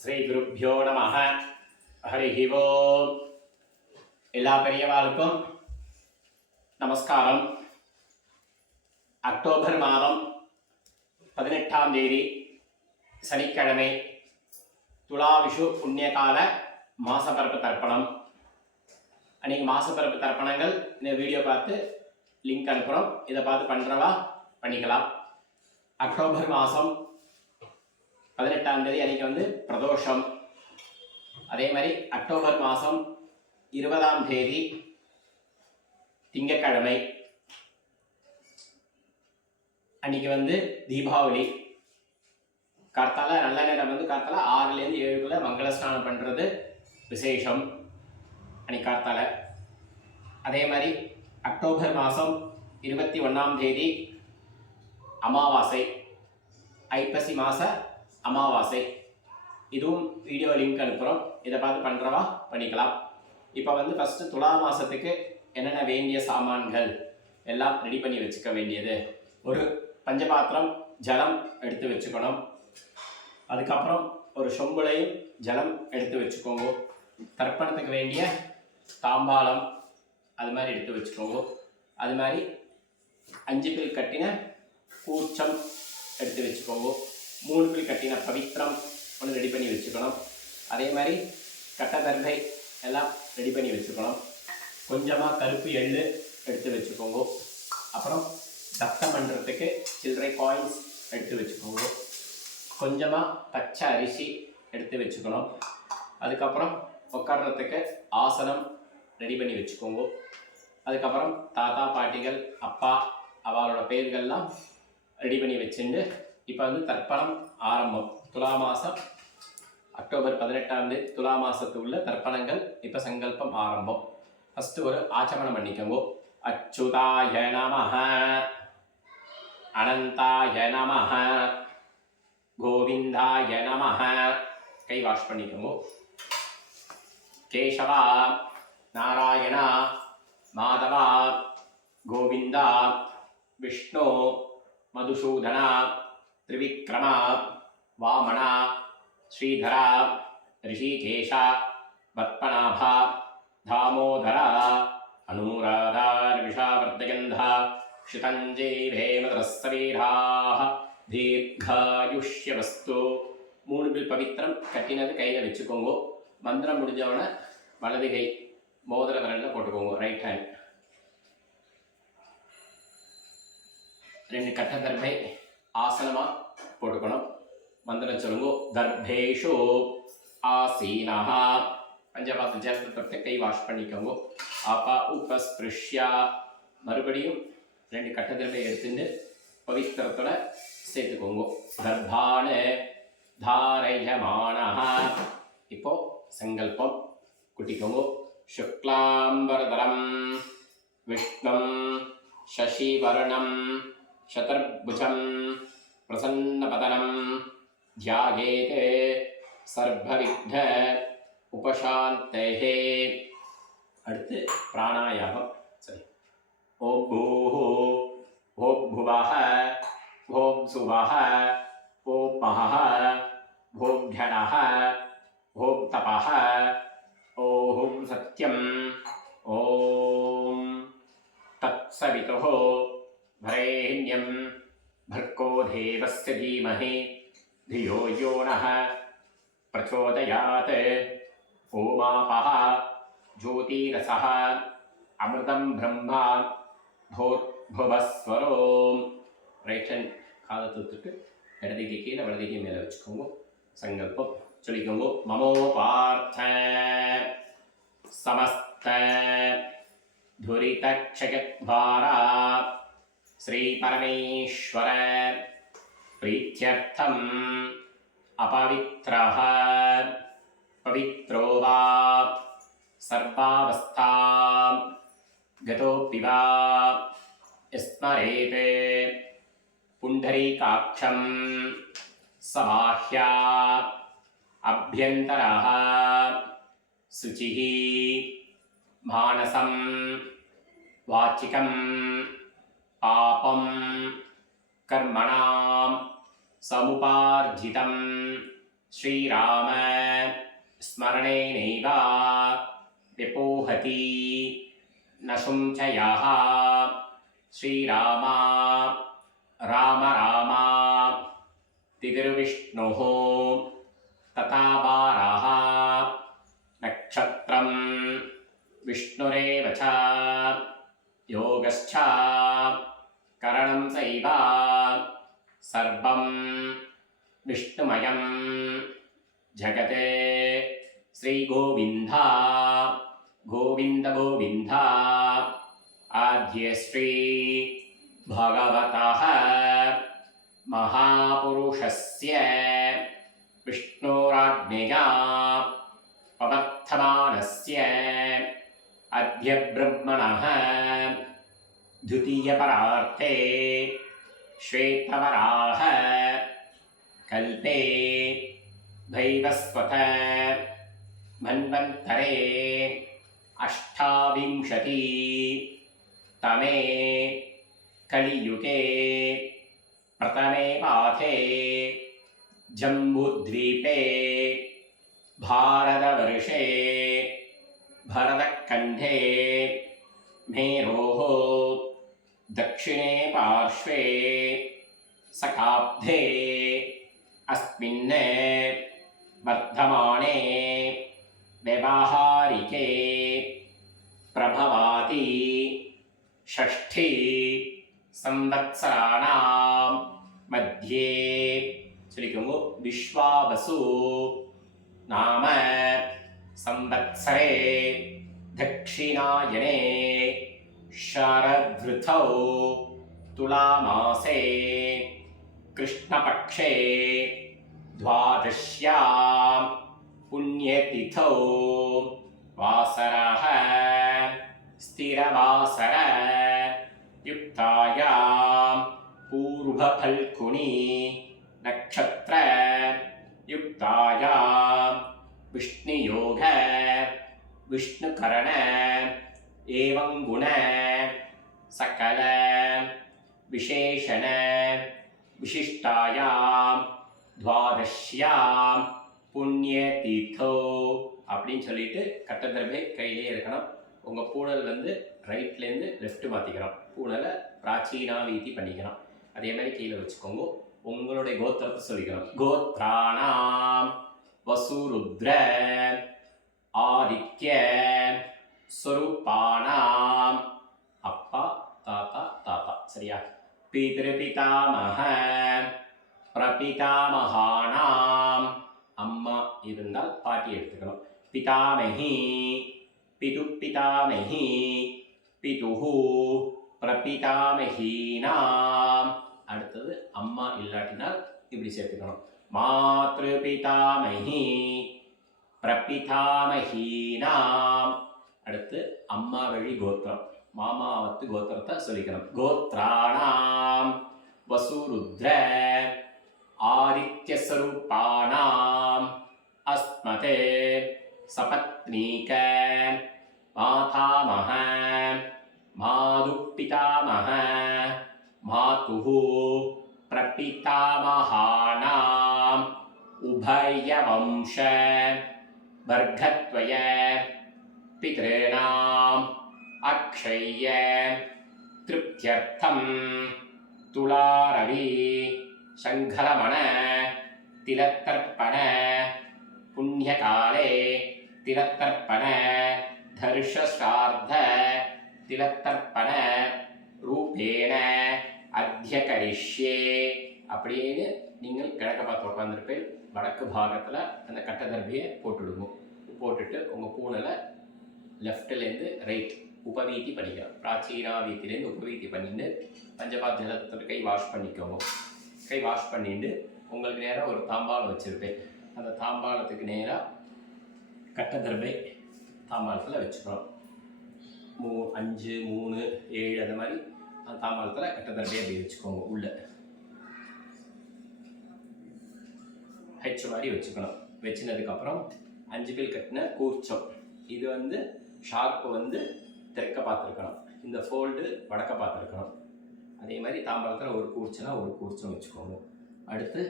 ஸ்ரீ குருப்யோ நமஹ. ஹரி ஓம். எல்லா பெரியவாளுக்கும் நமஸ்காரம். அக்டோபர் மாதம் 18ஆம் தேதி சனிக்கிழமை துலாவிஷு புண்ணியகால மாசப்பரப்பு தர்ப்பணம். அன்றைக்கி மாசப்பரப்பு தர்ப்பணங்கள் இந்த வீடியோ பார்த்து லிங்க் அனுப்புகிறோம். இதை பார்த்து பண்ணுறவா பண்ணிக்கலாம். அக்டோபர் மாதம் 18ஆம் தேதி அன்றைக்கி பிரதோஷம். அதே மாதிரி அக்டோபர் மாதம் 20ஆம் தேதி திங்கட்கிழமை அன்றைக்கி தீபாவளி. கார்த்தால நல்ல நேரம் கார்த்தால 6லேருந்து 7க்குள்ளே மங்கள ஸ்நானம் பண்ணுறது விசேஷம் அன்றைக்கி கார்த்தால. அதே மாதிரி அக்டோபர் மாதம் 21ஆம் தேதி அமாவாசை, ஐப்பசி மாத அமாவாசை. இதுவும் வீடியோ லிங்க் அனுப்புகிறோம். இதை பார்த்து பண்ணுறவா பண்ணிக்கலாம். இப்போ ஃபஸ்ட்டு துலா மாதத்துக்கு என்னென்ன வேண்டிய சாமான்கள் எல்லாம் ரெடி பண்ணி வச்சுக்க வேண்டியது. ஒரு பஞ்சபாத்திரம் ஜலம் எடுத்து வச்சுக்கணும். அதுக்கப்புறம் ஒரு சொம்புலையும் ஜலம் எடுத்து வச்சுக்கோங்க. தர்ப்பணத்துக்கு வேண்டிய தாம்பாளம் அது மாதிரி எடுத்து வச்சுக்கோங்க. அது மாதிரி 5 பில் கட்டின கூச்சம் எடுத்து வச்சுக்கோங்க. 3 பில் கட்டின பவித்திரம் ஒன்று ரெடி பண்ணி வச்சுக்கணும். அதே மாதிரி கட்டதர்பை எல்லாம் ரெடி பண்ணி வச்சுக்கணும். கொஞ்சமாக கருப்பு எள்ளு எடுத்து வச்சுக்கோங்க. அப்புறம் தத்தம் பண்ணுறதுக்கு சில்லறை காயின்ஸ் எடுத்து வச்சுக்கோங்க. கொஞ்சமாக பச்சை அரிசி எடுத்து வச்சுக்கணும். அதுக்கப்புறம் உட்கார்றதுக்கு ஆசனம் ரெடி பண்ணி வச்சுக்கோங்க. அதுக்கப்புறம் தாத்தா பாட்டிகள் அப்பா அவளோட பேர்கள்லாம் ரெடி பண்ணி வச்சுட்டு இப்போ தர்ப்பணம் ஆரம்பம். துலா மாதம் அக்டோபர் 18ஆம் தேதி துலா மாதத்துக்குள்ள தர்ப்பணங்கள் இப்போ சங்கல்பம் ஆரம்பம். ஃபஸ்ட்டு ஒரு ஆச்சமனம் பண்ணிக்கோங்க. அச்சுதாய நமஹ, அனந்தாய நமஹ, கோவிந்தாய நமஹ. கை வாஷ் பண்ணிக்கோங்க. கேசவா, நாராயணா, மாதவா, கோவிந்தா, விஷ்ணு, மதுசூதனா, திரிவிக்ரமா, வாமனா, ஸ்ரீதரா, ரிஷிகேஷா, பத்மநாபா, தாமோதரா, அனுராதா, விஷாவர்தகந்தா, ஷிதஞ்சேவேமதரஸ்தவீராः தீர்காயுஷ்யவஸ்து. 3 பில் பவித்திரம் கட்டினது கையில் வச்சுக்கோங்க. மந்திரம் முடிஞ்சவன வலது கை மோதிர விரலில் போட்டுக்கோங்க. Right hand. 2 கட்ட தர்பை ஆசனமாக போட்டுக்கணும். மந்திரம் சொல்லுங்க. தர்பேஷு ஆசீனஹ. பஞ்சபாத்திர ஜலத்தை தொட்டு கை வாஷ் பண்ணிக்கோங்க. ஆப்பா உபஸ்பிருஷ்யா. மறுபடியும் 2 கட்ட தர்பை எடுத்துட்டு பவித்திரத்தோட சேர்த்துக்கோங்க. கர்ப்பானு தாரயமானஹ. இப்போ சங்கல்பம் குட்டிக்கோங்க. சுக்லாம்பரதரம் விஷ்ணும் சசிவர்ணம் சதர்புஜம் பிரசன்னபதனம் தியாயேதே சர்வவிக்ன உபசாந்தேஹே. அடுத்து பிராணாயாமம். சரி. ஓம் பூஹு ஓம் புவஹ ஓம் சுவஹ ஓம் மஹஹ ஓம் ஜனஹ ஓம் தபஹ ஓம் சத்யம் ஓம் தத்சவிதுः வரேண்யம் भर्गो देवस्य धीमहि धियो यो नः प्रचोदयात्. ओमापः ज्योतिरसः अमृतं ब्रह्मा भूर्भुवस्वरो. ரைட் ஹேண்ட் காதை தூத்துட்டு இடதுக்கு கீழே வலதுக்கு மேலே வச்சுக்கோங்க. சங்கல்பம் சொல்லிக்கோங்க. மமோபார்த்த சமஸ்த துரிதக்ஷயத்வாரா श्री परमेश्वर प्रीत्यर्थम अपवित्रः पवित्रो वा सर्वावस्था गतोऽपि वा स्मरेत् पुण्डरीकाक्षं समाह्या अभ्यन्तरः शुचिः मानसं वाचिकं पापं कर्मणां समुपार्जितं ஸ்ரீராம ஸ்மரணேனைவ விபோஹதி ந சுஞ்சயः ஸ்ரீராமா ராம ராமா திதிர்விஷ்ணுः ததா வாராः நக்ஷத்ரம் விஷ்ணுரேவ ச யோகஸ்ச கரணம் சைவ சர்வம் விஷ்ணுமயம் ஜகதே ஸ்ரீ கோவிந்தா கோவிந்த கோவிந்தா ஆத்ய ஸ்ரீ பகவதः மகாபுருஷஸ்ய விஷ்ணோராஜ்ஞயா பவர்த்தமானஸ்ய அத்ய பிரம்மணः द्वितीयपरार्थे श्वेतवराह कल्पे भैवस्वत मन्वन्तरे अष्टाविंशति तमे कलियुगे प्रथमे पाथे जम्बूद्वीपे भारतवर्षे भरतखण्डे मेरोः दक्षिणे पार्श्वे सकाब्धे अस्मिन् वर्धमाने व्यवहारिके प्रभवाति षष्ठी संवत्सराणां मध्ये चलिकोंगो विश्वावसु नाम संवत्सरे दक्षिणायने शरदृतौ तुलामासे कृष्णपक्षे द्वादश्यां पुण्यतिथौ वासरः स्थिरवासर युक्तायां पूर्वफल्गुनी नक्षत्र युक्तायां विष्णुयोग विष्णुकरण एवं गुण सकल विशेषण विशिष्टायां द्वादश्यां புண்ணியதீர்த்தோ அப்படின்னு சொல்லிட்டு கட்டதர்பை கையிலே இருக்கணும். உங்கள் பூனல் வந்து ரைட்லேருந்து லெஃப்ட் மாற்றிக்கணும். பூனலை பிராச்சீனா வீதி பண்ணிக்கணும். அதே மாதிரி கீழே வச்சுக்கோங்க. உங்களுடைய கோத்திரத்தை சொல்லிக்கணும். கோத்ராணாம் வசுருத்ர ஆதித்ய ஸ்வரூபானாம் அப்பா தாத்தா தாத்தா சரியா. பிதృபிதாமஹ பிரபிதாமஹானாம் அம்மா இருந்தால் பாட்டி எடுத்துக்கணும். பிதாமஹி பிது பிதாமஹி பிதுஹு பிரபிதாமஹீனாம். அடுத்தது அம்மா இல்லாட்டினால் இப்படி சேர்த்துக்கணும். மாத்ரு பிதாமஹி பிரபிதாமஹீனாம். அடுத்து அம்மா வழி கோத்திரம் மாமாவத்து கோத்திரத்தை சொல்லிக்கணும். கோத்ராணாம் வசுருத்ர ஆதித்யஸ்வரூபானாம் அஸ்மதே சபத்னீக மாதாமஹ மாதுப்பிதாமஹ மாதுஹு பிரபிதாமஹானாம் உபயவம்ச வர்க்கத்வய பித்ருணாம் அக்ஷய்ய திருப்தியர்த்தம் துளாரவி சங்கரமண திலத்தர்ப்பண புண்ணியகாலே திலத்தர்ப்பண தர்ஷஸ்ரார்த்த திலத்தர்ப்பண ரூபேண அத்தியகரிஷ்யே அப்படின்னு நீங்கள் கிழக்க பார்த்து உட்காந்துருப்பேன். வடக்கு பாகத்தில் அந்த கட்டதர்பியை போட்டுடுங்க. போட்டுட்டு உங்கள் பூனலை லெஃப்ட்லேருந்து ரைட் உபவீதி பண்ணிக்கலாம். பிராச்சீனா வீத்திலேருந்து உபவீதி பண்ணிட்டு பஞ்சபாத் ஜலத்தில் கை வாஷ் பண்ணிக்கோங்க. கை வாஷ் பண்ணிட்டு உங்களுக்கு நேராக ஒரு தாம்பாளம் வச்சுருப்பேன். அந்த தாம்பாளத்துக்கு நேராக கட்டதர்பை தாம்பாளத்தில் வச்சுக்கணும். 5, 3, 7 அந்த மாதிரி அந்த தாம்பாளத்தில் கட்டதர்பையை அப்படி வச்சுக்கோங்க. உள்ள ஹெச் மாதிரி வச்சுக்கணும். வச்சுனதுக்கப்புறம் 5 பேர் கட்டின கூர்ச்சம் இது வந்து ஷார்ப்பு வந்து தெற்க பார்த்துருக்கணும். இந்த ஃபோல்டு வடக்க பார்த்துருக்கணும். அதே மாதிரி தாம்பாளத்தில் ஒரு கூர்ச்சனா ஒரு கூர்ச்சம் வச்சுக்கோங்க. அடுத்து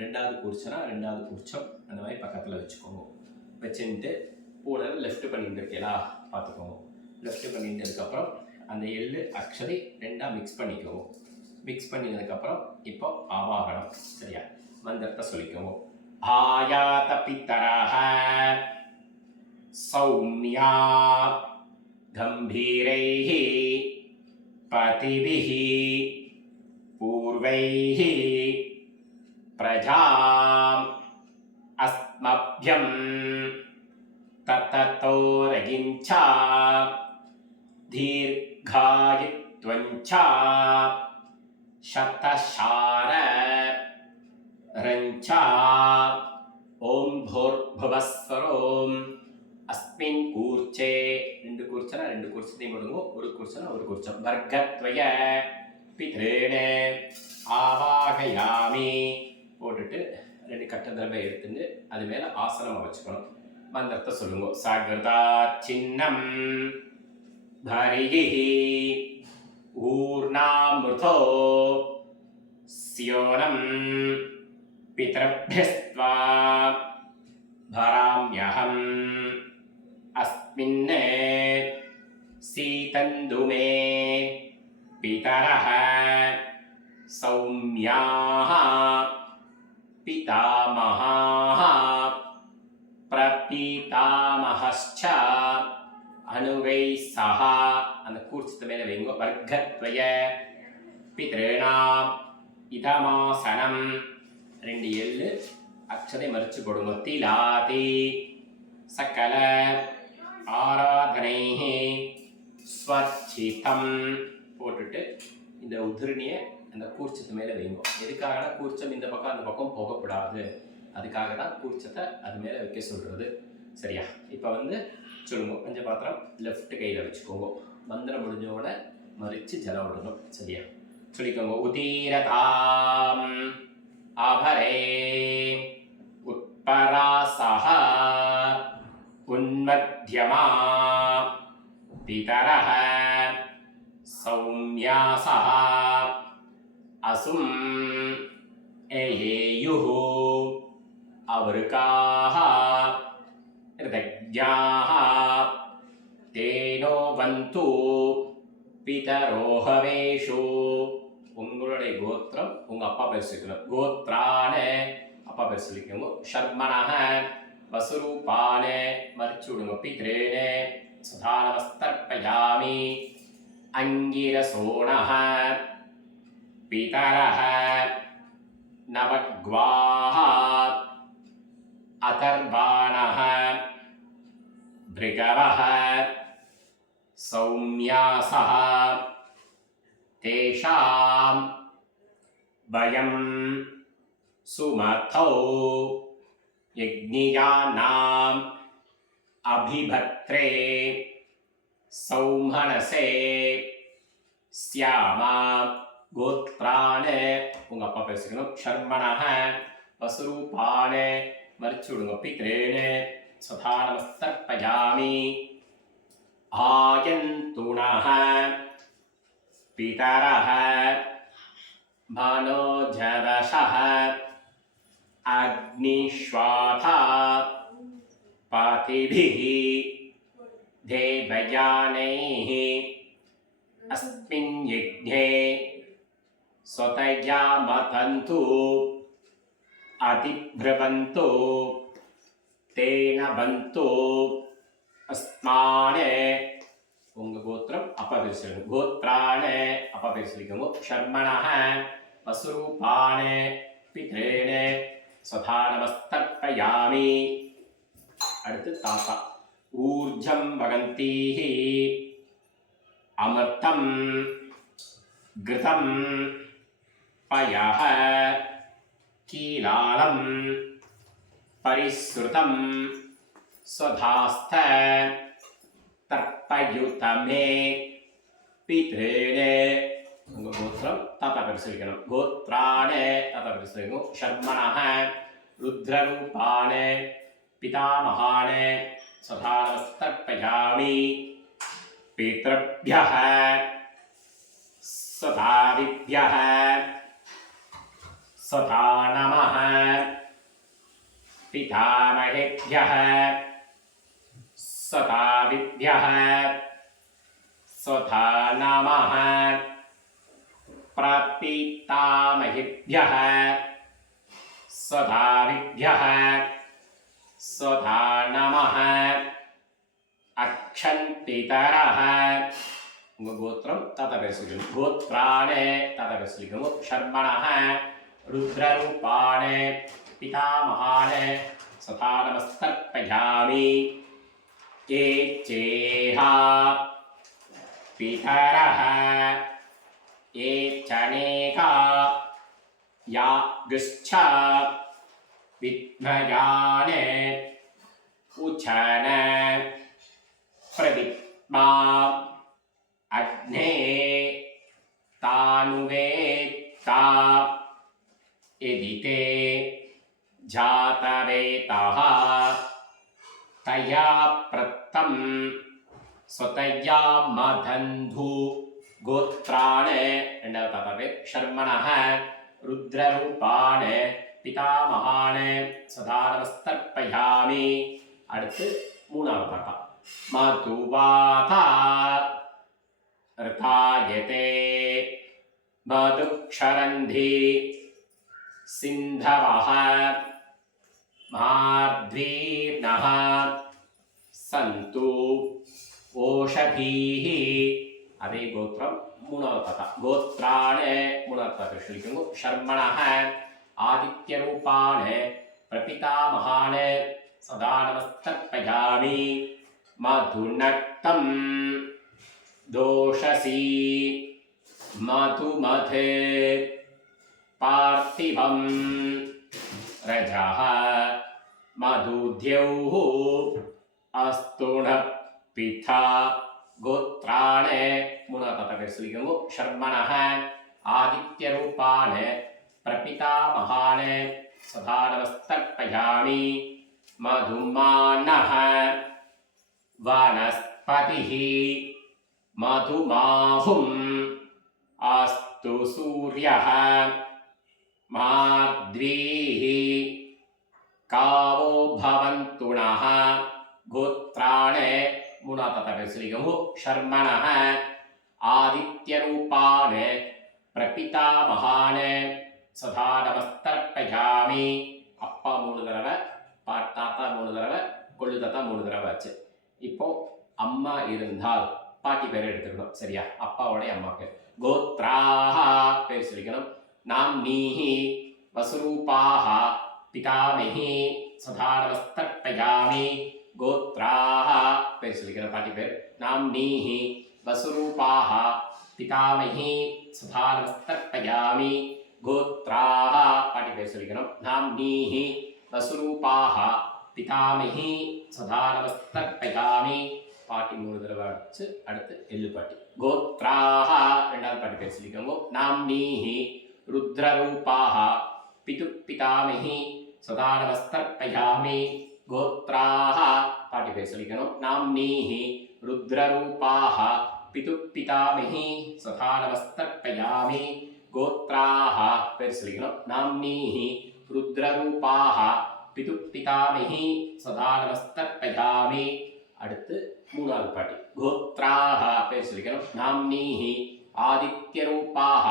ரெண்டாவது கூர்ச்சனா ரெண்டாவது கூர்ச்சம் அந்த மாதிரி பக்கத்தில் வச்சுக்கோங்க. வச்சுட்டு பூனை லெஃப்ட் பண்ணிட்டு இருக்கீங்களா பார்த்துக்கோங்க. லெஃப்ட் பண்ணிட்டதுக்கப்புறம் அந்த எள்ளு அக்ஷதை ரெண்டாக மிக்ஸ் பண்ணிக்கோங்க. மிக்ஸ் பண்ணினதுக்கப்புறம் இப்போ ஆவாகனம். சரியா? மந்திரத்தை சொல்லிக்கோங்க. ஆயாத பித்தரஹ சௌமியா கம்பீரைஹ பதிபிஹ பூர்வைஹ பிரஜாம் அஸ்மப்யம் தத்ததோரகிஞ்சா தீர்காயித்வஞ்சா சதசார ரஞ்சா ஓம் பூர்புவஸ்வரோம் அஸ்மின் கூர்ச்சே ரெண்டு கூர்ச்சனா ரெண்டு கூர்ச்சத்தையும் போடுங்க. ஒரு கூர்ச்சனா ஒரு கூர்ச்சம். வர்க்கத்வய பித்ரேணே ஆவாகயாமி போட்டுட்டு ரெண்டு கட்ட தடவை எடுத்துட்டு அது மேலே ஆசனமாக வச்சுக்கணும். மந்திரத்தை சொல்லுங்க. சாகிருதா சின்னம் பரிகி ஊர்ணாமிருதோ ஸ்யோனம் பித்ரப்யஸ்த்வா பராம்யஹம் அஸ்மின் சீதந்துமே பிதரஹ சௌம்யாஹ பிதாமஹாஹ பிரபீதாமஹஸ்ச அனுவை சஹா அந்த கூர்ச்சத்து மேலே வைங்க. வர்க்கத்வய பித்ரேணாம் இதமாசனம் ரெண்டு எள்ளு அக்ஷதை மறிச்சு போடுங்க. திலாதி சகல ஆராதனை ஸ்வச்சிதம் போட்டுட்டு இந்த உதிரணியை அந்த கூர்ச்சத்து மேலே வைங்க. எதுக்காகனா கூர்ச்சம் இந்த பக்கம் அந்த பக்கம் போகக்கூடாது, அதுக்காக தான் கூர்ச்சத்தை அது மேலே வைக்க சொல்கிறது. சரியா? இப்போ சொல்லுங்க. பஞ்ச பாத்திரம் லெஃப்ட் கையில் வச்சுக்கோங்க. மந்திரம் முடிஞ்சோட மறித்து ஜலம் விடணும். சரியா? சொல்லிக்கோங்க. உதீரதாம் ஆபரே உட்பராசஹ உன்மத்யமா பிதரஹ சௌம்யாசஹ அசும் ஏயுஹு அவருக்காஹ ரிதஜ்ஞாஹ தேனோ வந்து பிதரோஹவேஷு. உங்களுடைய கோத்திரம் உங்கள் அப்பா பேர் சொல்லிக்கணும். கோத்ரான அப்பா பேர் சொல்லிக்கோங்க. ஷர்மணஹ வசுரூபான மறிச்சு விடுங்க. பித்ரேன சுதானமஸ்தர்ப்பயாமி அங்கிரசோணஹ பிதரஹ நவக்வாஹ அதர்பாணஹ பிருகவஹ சௌம்யாசஹ தேஷாம் வயம் சுமதௌ யக்ஞியானாம் அபிபத்ரே சௌமனசே ஸ்யாமா. கோத்ரான உங்க அப்பா பேசிக்கணும். ஷர்மணஹ வசுரூபான மறிச்சு விடுங்க. பித்ரேன சுதானமஸ்தர்ப்பயாமி ஆயந்துணஹ பிதரஹ மனோஜரஷஹ அக்னிஷ்வாதா பதிபிஹ தேவயானைஹ அஸ்மின் யஜ்ஞே ஸ்வதயா மதந்து அதிப்ரவந்து தேன பந்து அஸ்மானே. உங்க கோத்திரம் அப்பா பேர் சொல்லுங்க. கோத்ரான அப்பா பேர் சொல்லிக்கோங்க. ஷர்மணஹ வசுரூபான பித்ரேன ஸ்வதானமஸ்தர்ப்பயாமி. அடுத்து தாத்தா. ஊர்ஜம் வகந்தீஹி அமர்த்தம் கிருதம் பயஹ கீலாலம் பரிஸ்ருதம் ஸ்வதாஸ்த தர்ப்பயுதமே பித்ரேன. உங்க கோத்திரம் தாத்தா பேர் சொல்லிக்கணும். கோத்ரான தாத்தா பேர் சொல்லிக்கணும். ஷர்மணஹ ருத்ரரூபான பிதாமகான ஸ்வதானமஸ்தர்ப்பயாமி பித்ருभ्यः स्वधादिभ्यः स्वधा नमः पितामहेभ्यः स्वधाविभ्यः स्वधा नमः प्रपितामहेभ्यः स्वधाविभ्यः स्वधा नमः अक्षन्पितरः गोत्रम ताता बेसुलिगम गोत्राणे ताता बेसुलिगम शर्मणः रुद्ररूपाणे पितामहाने सथा नमस्तर्पयामि ये चेहा पितरः ये चनेका या गुश्च विद्मयाने उचन प्रदिप्मा अग्ने तानुवेत्ता यदिते जातवेतः तया प्रत्तं स्वतया मधन्धु गोत्राणे शर्मणः रुद्ररूपाणे पितामहाने सदा नमस्तर्पयामि அடுத்து மூணாவது பாட்டா மதுவாதா ऋतायते मधुक्षरन्धि सिन्धवः मार्द्वीर्नः सन्तु ओषधीः அதே கோத்திரம் மூணாவது பார்த்தா கோத்ராணே மூணாவது பார்த்து சொல்லிக்கோங்க शर्मणः आदित्यरूपाणे प्रपितामहाने सदा नमस्तर्पयामि मधुनक्तं दोषसी मधुमथे पार्थिवं रजः मधुद्यौः अस्तुणः पिता गोत्राणे मुनाततकस्लिगमु शर्मणः आदित्यरूपाणे प्रपितामहाने सदा नमस्तर्पयामि मधुमानः वनस्पतिः मधुमाहुम् अस्तु सूर्यः मार्द्वीः कावो भवन्तु नः गोत्राणे मुनाततकस्लिगमु शर्मणः आदित्यरूपाणे प्रपितामहाने सदा नमस्तर्पयामि அப்பா 3 தடவை தாத்தா 3 தடவை கொள்ளு தாத்தா 3 தடவை ஆச்சு. இப்போ அம்மா இருந்தால் பாட்டி பேரை எடுத்துக்கணும். சரியா? அப்பாவோடைய அம்மா பேர் கோத்ராஹ பேர் சொல்லிக்கணும். நாம்னீஹி வசுரூபாஹ பிதாமஹி சதா நமஸ்தர்ப்பயாமி கோத்ராஹ பேர் சொல்லிக்கணும். பாட்டி பேர் நாம்னீஹி வசுரூபாஹ பிதாமஹி சதா நமஸ்தர்ப்பயாமி गोत्राः पाटी पेर सोलिकणम नाम्नीः वसुरूपाः पितामही सदा नमस्तर्पयामि पाटी 3 தடவை அடிச்சு அடுத்து எள்ளு பாட்டி गोत्राः ரெண்டாவது பாட்டி பேர் சொல்லிக்கோங்க नाम्नीः रुद्ररूपाः पितुपितामही सदा नमस्तर्पयामि गोत्राः पाटी पेर சொல்லிக்கணும் नाम्नीः रुद्ररूपाः पितुपितामही सदा नमस्तर्पयामि गोत्राः पेर सोलिकणम नाम्नीः रुद्ररूपाः पितुपितामही सदा नमस्तर्पयामि அடுத்து மூணாவது பாட்டி கோத்ராஹ பேர் சொல்லிக்கணும் नाम्नीः आदित्यरूपाः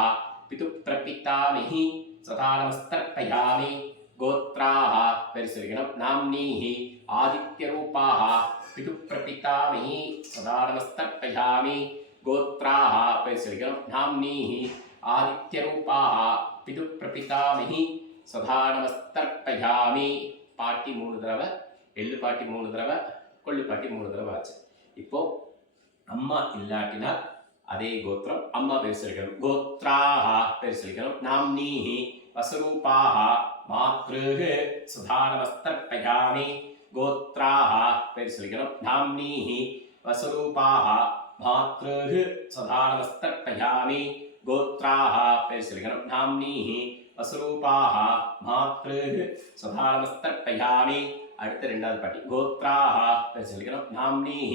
पितुप्रपितामही सदा नमस्तर्पयामि गोत्राः पेर சொல்லிக்கணும் नाम्नीः आदित्यरूपाः पितुप्रपितामही सदा नमस्तर्पयामि गोत्राः पेर சொல்லிக்கணும் नाम्नीः आदित्यरूपाः पितुप्रपितामही सदा नमस्तर्पयामि பாட்டி 3 தடவை எள்ளு பாட்டி 3 தடவை கொள்ளு பாட்டி 3 தடவை ஆச்சு. இப்போ அம்மா இல்லாட்டினா அதே கோத்திரம் அம்மா பேர் சொல்லிக்கணும் கோத்ராஹ பேர் சொல்லிக்கணும் नाम्नीः वसुरूपाः मातृः सदा नमस्तर्पयामि गोत्राः பேர் சொல்லிக்கணும் नाम्नीः वसुरूपाः मातृः सदा नमस्तर्पयामि गोत्राः पेर सोलिकणम नाम्नीः वसुरूपाः मातृः सदा नमस्तर्पयामि அடுத்து ரெண்டாவது பாட்டி गोत्राः पेर सोलिकणम नाम्नीः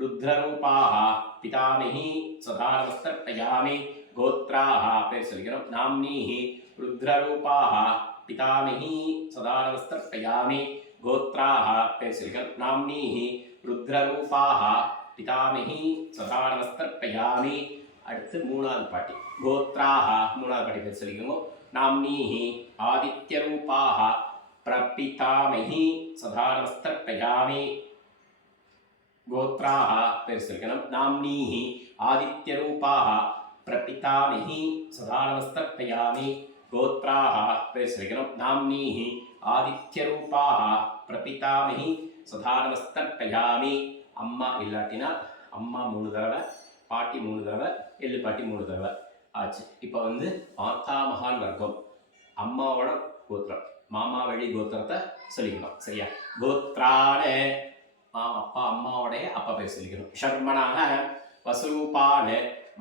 रुद्ररूपाः पितामही सदा नमस्तर्पयामि गोत्राः पेर सोलिकणम नाम्नीः रुद्ररूपाः पितामही सदा नमस्तर्पयामि गोत्राः பேர் சொல்லிக்கணும் नाम्नीः रुद्ररूपाः पितामही सदा नमस्तर्पयामि அடுத்து மூணாவது பாட்டி கோத்ராஹ மூணாவது பாட்டி பேர் சொல்லிக்கோங்க नाम्नीः आदित्यरूपाः प्रपितामही सदा नमस्तर्पयामि गोत्राः பேர் சொல்லிக்கணும் नाम्नीः आदित्यरूपाः प्रपितामही सदा नमस्तर्पयामि गोत्राः பேர் சொல்லிக்கணும் नाम्नीः आदित्यरूपाः प्रपितामही सदा नमस्तर्पयामि अम्मा इल्लाटिना अम्मा 3 தடவை பாட்டி 3 தடவை எள்ளு பாட்டி 3 தடவை ஆச்சு. இப்போ வந்து மாதா மகான் வர்க்கம் அம்மாவோட கோத்திரம் மாமா வழி கோத்திரத்தை சொல்லிக்கணும் சரியா. கோத்ரான அப்பா அம்மாவோடைய அப்பா பேர் சொல்லிக்கணும். ஷர்மணः வசுரூபான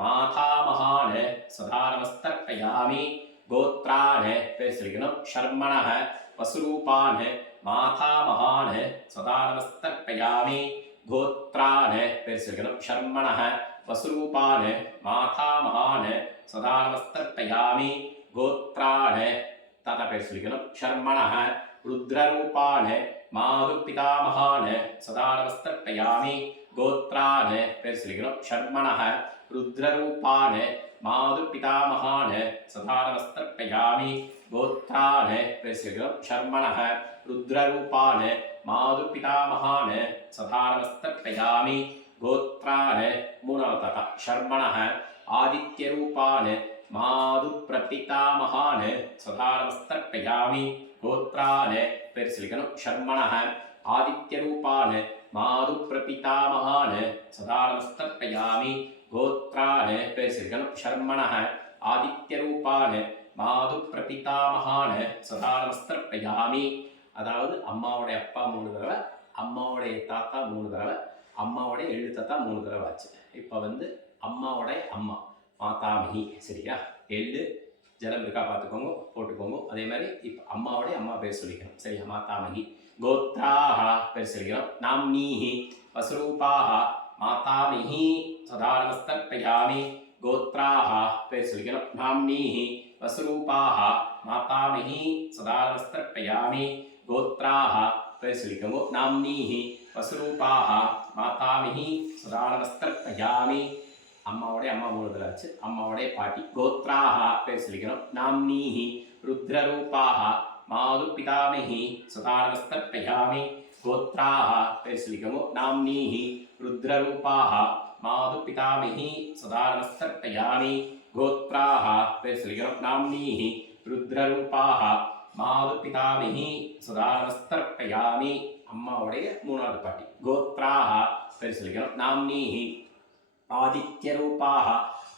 மாதா மகான சதா நமஸ்தர்ப்பயாமி கோத்ரான பேர் சொல்லிக்கணும். ஷர்மணः வசுரூபான மாதா மகான சதா நமஸ்தர்ப்பயாமி கோத்ரான பேர் சொல்லிக்கணும். ஷர்மணः वसुरूपान मातामहान सदा नमस्तर्पयामि गोत्रान ताता पेर सुलिकणम शर्मणः रुद्ररूपान मातुपितामहान सदा नमस्तर्पयामि गोत्रान पेर सुलिकणम शर्मणः रुद्ररूपान मातुपितामहान सदा नमस्तर्पयामि गोत्रान पेर सुलिकणम शर्मणः रुद्ररूपान मातुपितामहान सदा नमस्तर्पयामि गोत्रान मूलवतः शर्मणः आदित्यरूपान मातुप्रपितामहान सदा नमस्तर्पयामि गोत्रान पेर सुलिकणम शर्मणः आदित्यरूपान मातुप्रपितामहान सदा नमस्तर्पयामि गोत्रान पेर सुलिकणम शर्मणः आदित्यरूपान मातुप्रपितामहान सदा नमस्तर्पयामि அதாவது அம்மாவுடைய அப்பா 3 தடவை அம்மாவுடைய தாத்தா 3 தடவை அம்மாவோட எழு தாத்தா 3 தடவை ஆச்சு. இப்போ வந்து அம்மாவோடைய அம்மா மாதாமகி சரியா. எள்ளு ஜலம் இருக்கா பார்த்துக்கோங்க போட்டுக்கோங்க. அதே மாதிரி இப்போ அம்மாவோடைய அம்மா பேர் சொல்லிக்கணும் சரியா. மாதாமகி கோத்ராஹ பேர் சொல்லிக்கணும். நாம்னீஹி வசுரூபாஹ மாதாமகி சதா நமஸ்தர்ப்பயாமி கோத்ராஹ பேர் சொல்லிக்கணும். நாம்னீஹி வசுரூபாஹ மாதாமகி சதா நமஸ்தர்ப்பயாமி கோத்ராஹ பேர் சொல்லிக்கோங்க. நாம்னீஹி வசுரூபாஹ மாதாமகி சதா நமஸ்தர்ப்பயாமி அம்மாவோடைய அம்மா 3 தடவை ஆச்சு. அம்மாவோடைய பாட்டி கோத்ராஹ பேர் சொல்லிக்கணும். நாம்னீஹி ருத்ரரூபாஹ மாதுபிதாமகி சதா நமஸ்தர்ப்பயாமி கோத்ராஹ பேர் சொல்லிக்கோங்க. நாம்னீஹி ருத்ரரூபாஹ மாதுபிதாமகி சதா நமஸ்தர்ப்பயாமி கோத்ராஹ பேர் சொல்லிக்கணும். நாம்னீஹி ருத்ரரூபாஹ மாதுபிதாமகி சதா நமஸ்தர்ப்பயாமி அம்மாவுடைய 3வது பாட்டி கோத்ராஹ பேர் சொல்லிக்கணும். நாம்னீஹி ஆதித்யரூபாஹ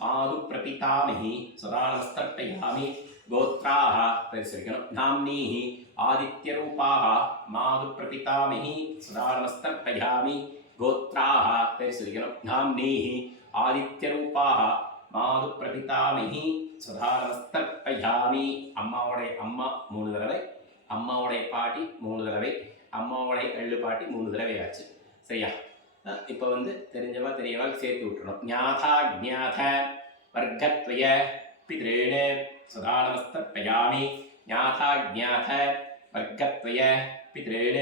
மாதுப்பிரபிதாமகி சதா நமஸ்தர்ப்பயாமி கோத்ராஹ பேர் சொல்லிக்கணும். நாம்னீஹி ஆதித்யரூபாஹ மாதுப்பிரபிதாமகி சதா நமஸ்தர்ப்பயாமி கோத்ராஹ பேர் சொல்லிக்கணும். நாம்னீஹி ஆதித்யரூபாஹ மாதுப்பிரபிதாமகி சதா நமஸ்தர்ப்பயாமி அம்மாவுடைய அம்மா 3 தடவை அம்மாவுடைய பாட்டி 3 தடவை அம்மாவோடைய எள்ளு பாட்டி 3 தடவை ஆச்சு சரியா. இப்போ வந்து தெரிஞ்சவா தெரியவா சேர்த்து விட்டுறோம். ஞாதா ஜ்ஞாத வர்க்கத்வய பித்ரேண சதா நமஸ்தர்ப்பயாமி ஞாதா ஜ்ஞாத வர்க்கத்வய பித்ரேண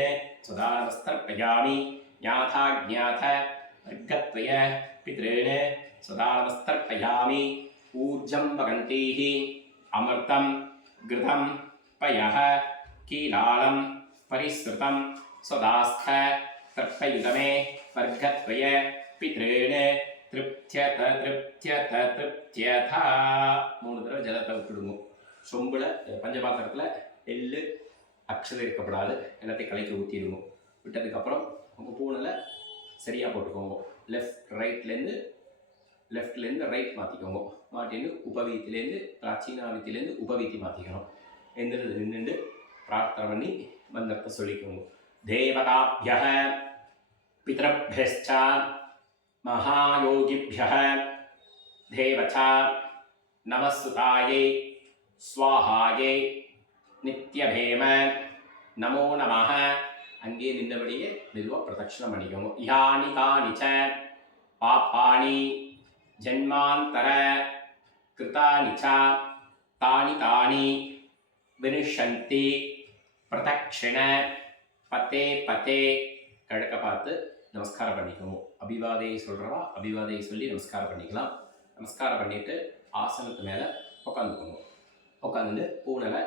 சதா நமஸ்தர்ப்பயாமி ஞாதா ஜ்ஞாத வர்க்கத்வய பித்ரேண சதா நமஸ்தர்ப்பயாமி ஊர்ஜம் வகந்தீஹ அமிர்தம் கிருதம் பயஹ கீலாலம் परिश्रुतं स्वदास्थ तर्पयुतमे वर्गद्वय पितॄण तृप्त्यत तृप्त्यत तृप्त्यथा 3 தடவை ஜலத்தை விட்டுடுங்க. சொம்புல பஞ்சபாத்திரத்தில் எள்ளு அக்ஷதை இருக்கப்படாது எல்லாத்தையும் கலக்கி ஊற்றிடுங்க. விட்டதுக்கப்புறம் உங்கள் பூனில் சரியாக போட்டுக்கோங்க. லெஃப்ட்லேருந்து ரைட் மாற்றிக்கோங்க. மாட்டின்னு உபவீத்திலேருந்து பிராச்சீனாவித்திலேருந்து உபவீத்தி மாற்றிக்கணும். எந்திரது நின்றுண்டு பிரார்த்தனை பண்ணி மந்திரத்தை சொல்லிக்கோங்க. தேவதாभ्यः பித்ரभ्यश्च மகாயோகிभ्यः தேவச்ச நமஸ்சுதாயை ஸ்வாஹாயை நித்யபேம நமோ நமः அங்கே நின்றபடியே மெதுவாக பிரதட்சணம் பண்ணிக்கோங்க. யானி கானி ச பாப்பாணி ஜன்மாந்தர கிருதானி ச தானி தானி வினிஷந்தி பிரதக்ஷிண பத்தே பத்தே. கிழக்க பார்த்து நமஸ்காரம் பண்ணிக்கணும். அபிவாதை சொல்கிறவா அபிவாதை சொல்லி நமஸ்காரம் பண்ணிக்கலாம். நமஸ்காரம் பண்ணிவிட்டு ஆசனத்து மேலே உட்காந்துக்கணும். உட்காந்துட்டு பூனலை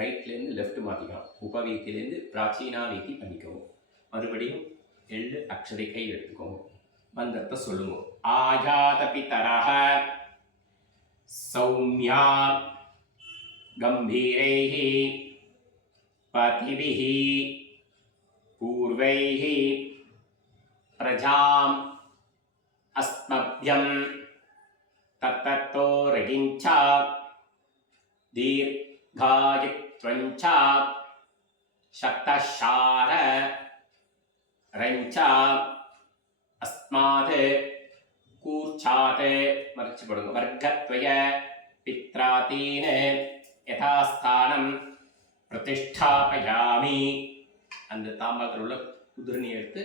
ரைட்லேருந்து லெஃப்ட் மாற்றிக்கலாம். உபவீத்திலேருந்து பிராச்சீனா வீத்தி பண்ணிக்கவும். மறுபடியும் 7 அக்ஷதை கை எடுத்துக்கோங்க. மந்திரத்தை சொல்லுங்க. ஆஜாத பிதரஹ சௌமியா கம்பீரைஹி பதிபிஹி பூர்வைஹி பிரஜாம் அஸ்மப்யம் தத்தத்தோ ரகிஞ்ச தீர்காயுத்வஞ்ச சப்தஷார ரஞ்ச அஸ்மாத் கூர்ச்சாத் மறைச்சு போடுங்க. வர்க்கத்வய பித்ராதீன யதாஸ்தானம் பிரதிஷ்டாபயாமி. அந்த தாம்பாளத்தில் உள்ள குதிரணி எடுத்து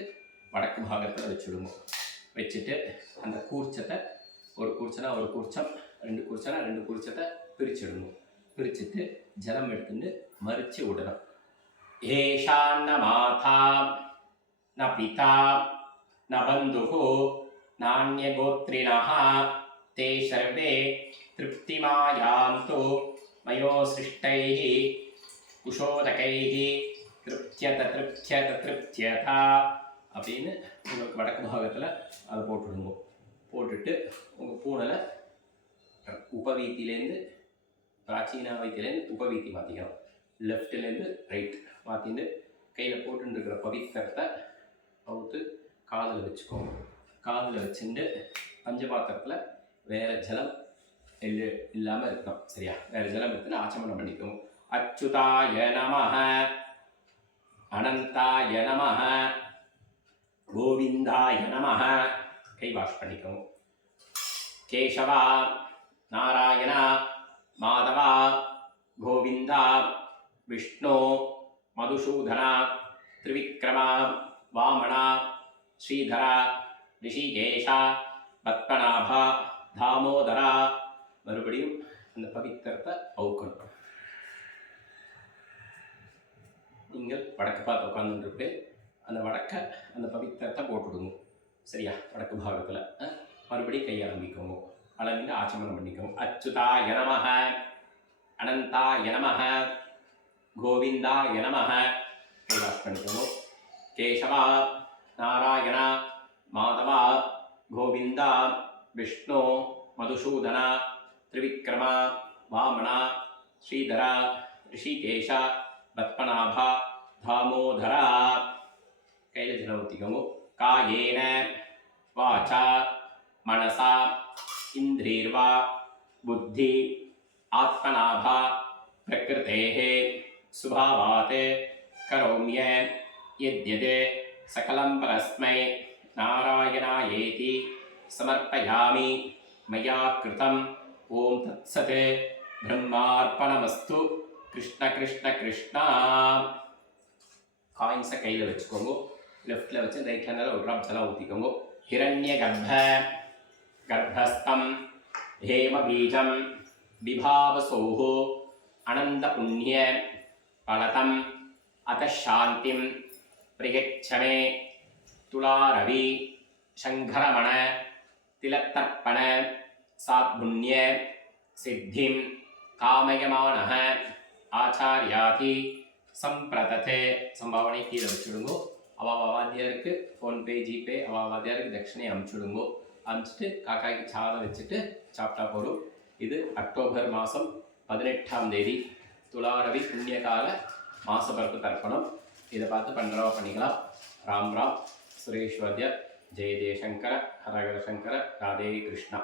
வடக்கு பாகத்தில் வச்சுடுங்க. வச்சுட்டு அந்த கூர்ச்சத்தை ஒரு கூர்ச்சனா ஒரு கூர்ச்சம், 2 கூர்ச்சனா 2 கூர்ச்சத்தை பிரிச்சுடணும். பிரிச்சுட்டு ஜலம் எடுத்துட்டு மறிச்சு விடணும். ஏஷான்ன மாதா ந பிதா ந பந்துஹு நான்யகோத்ரிணஹ தே சர்வே திருப்திமாயாந்து மயோ சிருஷ்டைஹ குஷோதகைஹ திருப்தியத திருப்தியத திருப்தியதா அப்படின்னு உங்களுக்கு வடக்கு பாகத்தில் அதை போட்டுடுங்க. போட்டுட்டு உங்கள் பூனலை உபவீத்திலேருந்து பிராச்சீனா வைத்திலேருந்து உபவீத்தி மாற்றிக்கணும். லெஃப்ட்லேருந்து ரைட் மாற்றிட்டு கையில் போட்டுருக்கிற பவித்திரத்தை அவுத்து காதில் வச்சுக்கோங்க. காதில் வச்சுட்டு பஞ்சபாத்திரத்தில் வேறு ஜலம் இல்லாமல் இருக்கணும். சரியா? வேறு ஜலம் எடுத்துன்னு ஆச்சமனம் பண்ணிக்கோங்க. அச்சுதாய நமஹ அனந்தாய நமஹ கோவிந்தாய நமஹ. கை வாஷ் பண்ணிக்கோங்க. கேசவா நாராயணா மாதவா கோவிந்தா விஷ்ணு மதுசூதனா திரிவிக்ரமா வாமனா ஸ்ரீதரா ரிஷிகேஷா பத்மநாபா தாமோதரா. மறுபடியும் அந்த பவித்திரத்தை அவுக்கணும். நீங்கள் வடக்கு பார்த்து உட்காந்துட்டு அந்த வடக்க அந்த பவித்திரத்தை போட்டுடுங்க. சரியா? வடக்கு பாகத்தில் மறுபடியும் கை ஆரம்பிக்கோங்க. அளவின்னு ஆச்சமனம் பண்ணிக்கோங்க. அச்சுதாய நமஹ அனந்தாய நமஹ கோவிந்தாய நமஹ. கை வாஷ் பண்ணிக்கோங்க. கேசவா நாராயணா மாதவா கோவிந்தா விஷ்ணு மதுசூதனா திரிவிக்ரமா வாமனா ஸ்ரீதரா ரிஷிகேஷா பத்மநாபா தாமோதரா. கையில் ஜலம் ஊற்றிக்கோங்க. காயேன வாசா மனசா இந்திரியர்வா புத்தி ஆத்மநாபா பிரகிருதேஹ சுபாவாத் கரோம்ய யத்யத் சகலம் பரஸ்மை நாராயணாயேதி சமர்ப்பயாமி மயா கிருதம். ஓம் தத்சத். பிரம்மார்ப்பணமஸ்து. கிருஷ்ண கிருஷ்ண கிருஷ்ணா. காயின்ஸை கையில் வச்சுக்கோங்க. லெஃப்டில் வச்சு ரைட் ஹேண்டில் ஒரு ட்ராப் ஜலம் ஊற்றிக்கோங்க. ஹிரண்ய கர்ப்பஸ்தம் ஹேமபீஜம் விபாவசோஹ அனந்த புண்ணிய பலதம் அத சாந்திம் பிரியச்சமே துளாரவி சங்கரமண திலத்தர்ப்பண சாத்புண்ணிய சித்திம் காமயமானஹ ஆச்சாரியாதி சம்பிரததே. சம்பாவனை கீழே வச்சுடுங்கோ. அவாவாத்தியாருக்கு ஃபோன்பே ஜிபே அவாவாத்தியாருக்கு தட்சிணை அனுப்பிச்சுடுங்கோ. அனுப்பிச்சிட்டு காக்காய்க்கு சாதம் வச்சுட்டு சாப்பிட்டா போதும். இது அக்டோபர் மாதம் 18ஆம் தேதி துளாரவி புண்ணியகால மாசபரப்பு தர்ப்பணம். இதை பார்த்து பண்ணுறவா பண்ணிக்கலாம். ராம் ராம். சுரேஷ் வாத்தியார். ஜெய ஜெயசங்கர ஹரஹர சங்கர ராதே கிருஷ்ணா.